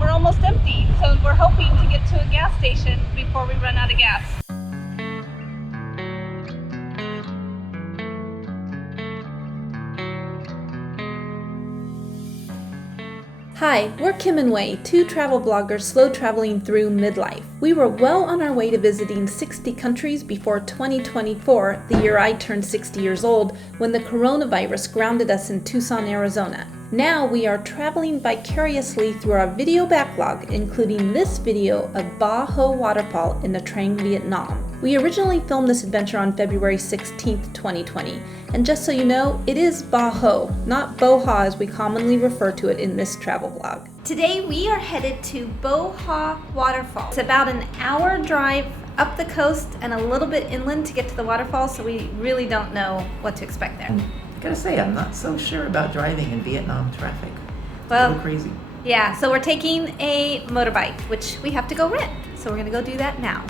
We're almost empty, so we're hoping to get to a gas station before we run out of gas. Hi, we're Kim and Wei, two travel bloggers slow traveling through midlife. We were well on our way to visiting 60 countries before 2024, the year I turned 60 years old, when the coronavirus grounded us in Tucson, Arizona. Now we are traveling vicariously through our video backlog, including this video of Ba Ho Waterfall in Nha Trang, Vietnam. We originally filmed this adventure on February 16th, 2020. And just so you know, it is Ba Ho, not Boha as we commonly refer to it in this travel blog. Today we are headed to Ba Ho Waterfall. It's about an hour drive up the coast and a little bit inland to get to the waterfall, so we really don't know what to expect there. I gotta say, I'm not so sure about driving in Vietnam traffic. It's Well, a little crazy. Yeah, so we're taking a motorbike, which we have to go rent. So we're gonna go do that now.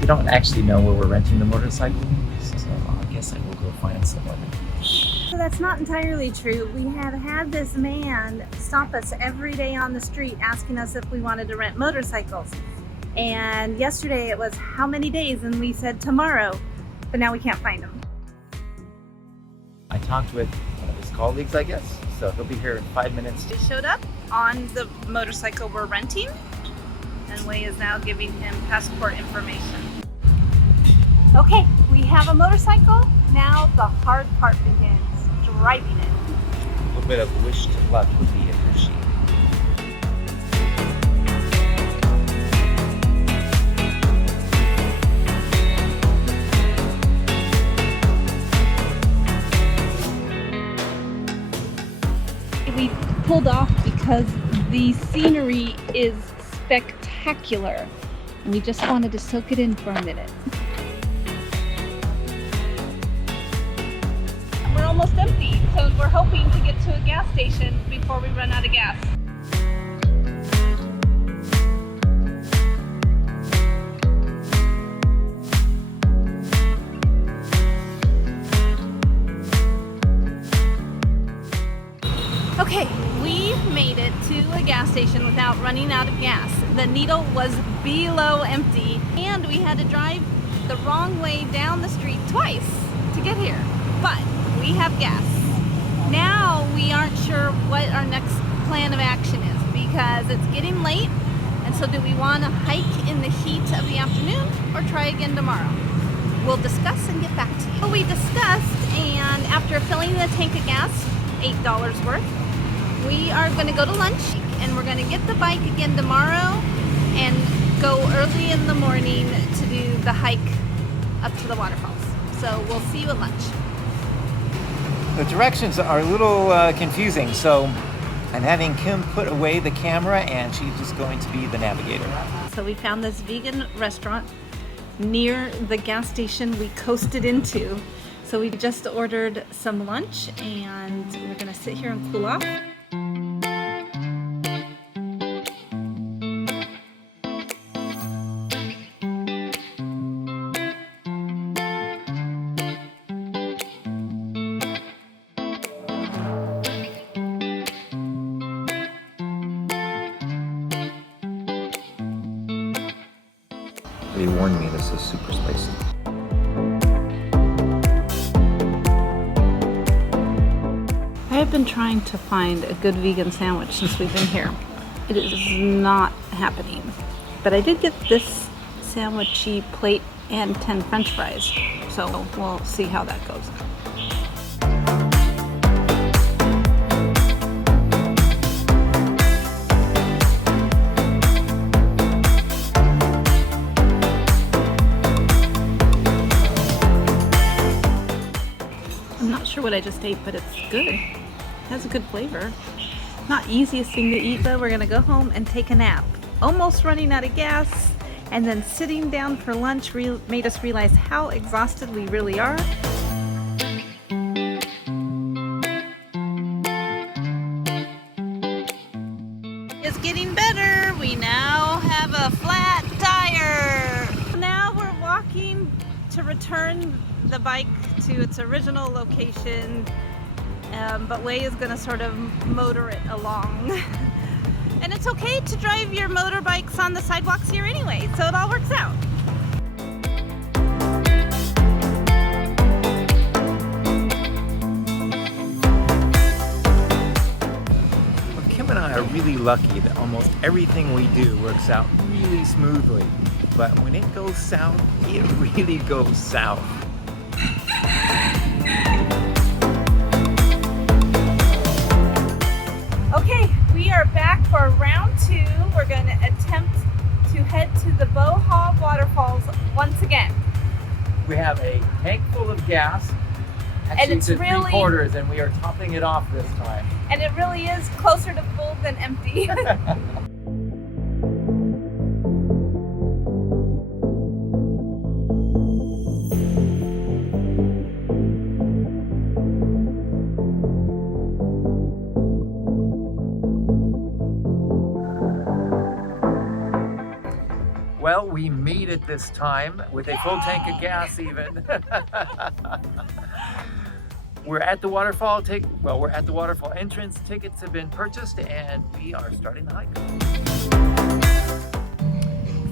We don't actually know where we're renting the motorcycle, so I guess I will go find someone. So that's not entirely true. We have had this man stop us every day on the street asking us if we wanted to rent motorcycles. And yesterday it was how many days, and we said tomorrow, but now we can't find him. I talked with one of his colleagues, I guess, so he'll be here in 5 minutes. He showed up on the motorcycle we're renting, and Wei is now giving him passport information. Okay, we have a motorcycle. Now the hard part begins, driving it. A little bit of wish to luck would be appreciated. We pulled off because the scenery is spectacular, and we just wanted to soak it in for a minute. We're almost empty, so we're hoping to get to a gas station before we run out of gas. Okay, we made it to a gas station without running out of gas. The needle was below empty, and we had to drive the wrong way down the street twice to get here. But we have gas. Now we aren't sure what our next plan of action is because it's getting late, and so do we want to hike in the heat of the afternoon or try again tomorrow? We'll discuss and get back to you. So we discussed, and after filling the tank of gas, $8 worth, we are going to go to lunch, and we're going to get the bike again tomorrow and go early in the morning to do the hike up to the waterfalls. So we'll see you at lunch. The directions are a little confusing, so I'm having Kim put away the camera and she's just going to be the navigator. So we found this vegan restaurant near the gas station we coasted into. So we just ordered some lunch, and we're going to sit here and cool off. They warned me this is super spicy. I have been trying to find a good vegan sandwich since we've been here. It is not happening. But I did get this sandwichy plate and 10 French fries. So we'll see how that goes. I'm not sure what I just ate, but it's good. It has a good flavor. Not easiest thing to eat though. We're gonna go home and take a nap. Almost running out of gas, and then sitting down for lunch made us realize how exhausted we really are. It's getting better. We now have a flat tire. Now we're walking to return the bike to its original location, but Wei is gonna sort of motor it along. And it's okay to drive your motorbikes on the sidewalks here anyway, so it all works out. Well, Kim and I are really lucky that almost everything we do works out really smoothly. But when it goes south, it really goes south. Okay, we are back for round 2. We're going to attempt to head to the Ba Ho Waterfalls once again. We have a tank full of gas, actually it's to really 3/4, and we are topping it off this time. And it really is closer to full than empty. Well, we made it this time with a full tank of gas even. We're at the waterfall. We're at the waterfall entrance. Tickets have been purchased and we are starting the hike.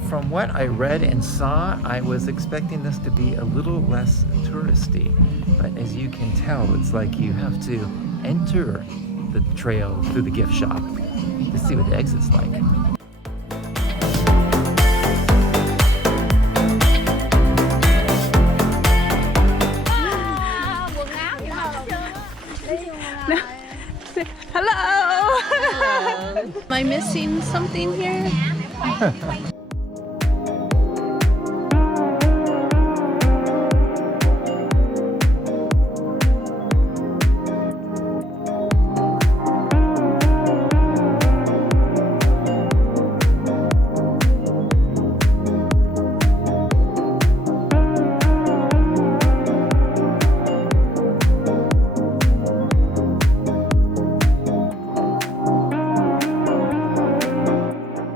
From what I read and saw, I was expecting this to be a little less touristy. But as you can tell, it's like you have to enter the trail through the gift shop to see what the exit's like. Hello! Am I missing something here?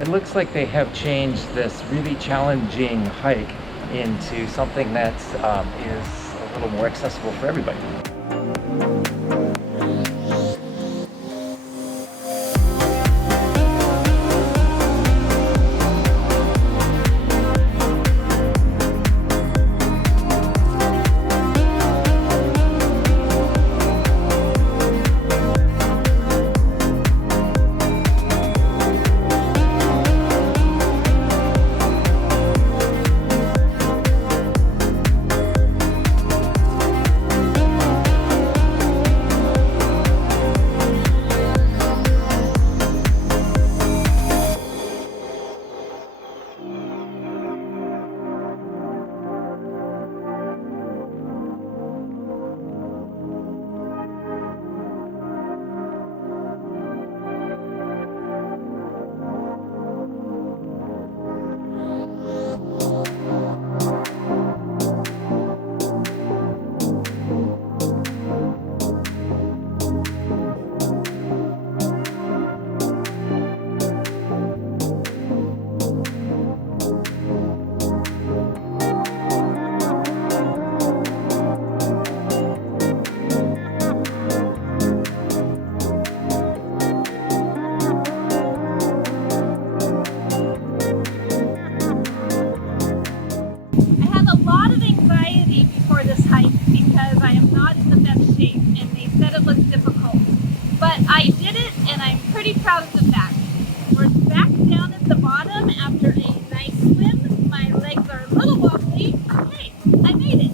It looks like they have changed this really challenging hike into something that is a little more accessible for everybody. I did it, and I'm pretty proud of the fact. We're back down at the bottom after a nice swim. My legs are a little wobbly. Hey, I made it.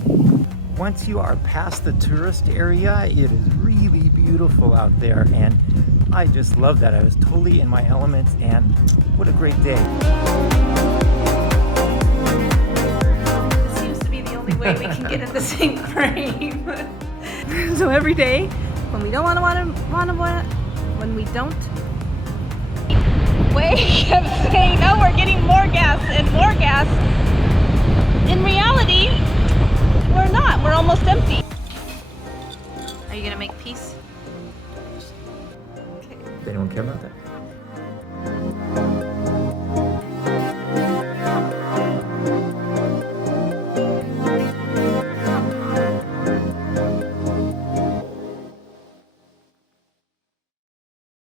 Once you are past the tourist area, it is really beautiful out there, and I just love that. I was totally in my element, and what a great day. This seems to be the only way we can get in the same frame. So every day, when we don't when we don't, Wei kept saying, "Oh, we're getting more gas and more gas." In reality, we're not. We're almost empty. Are you gonna make peace? Okay. Does anyone care about that?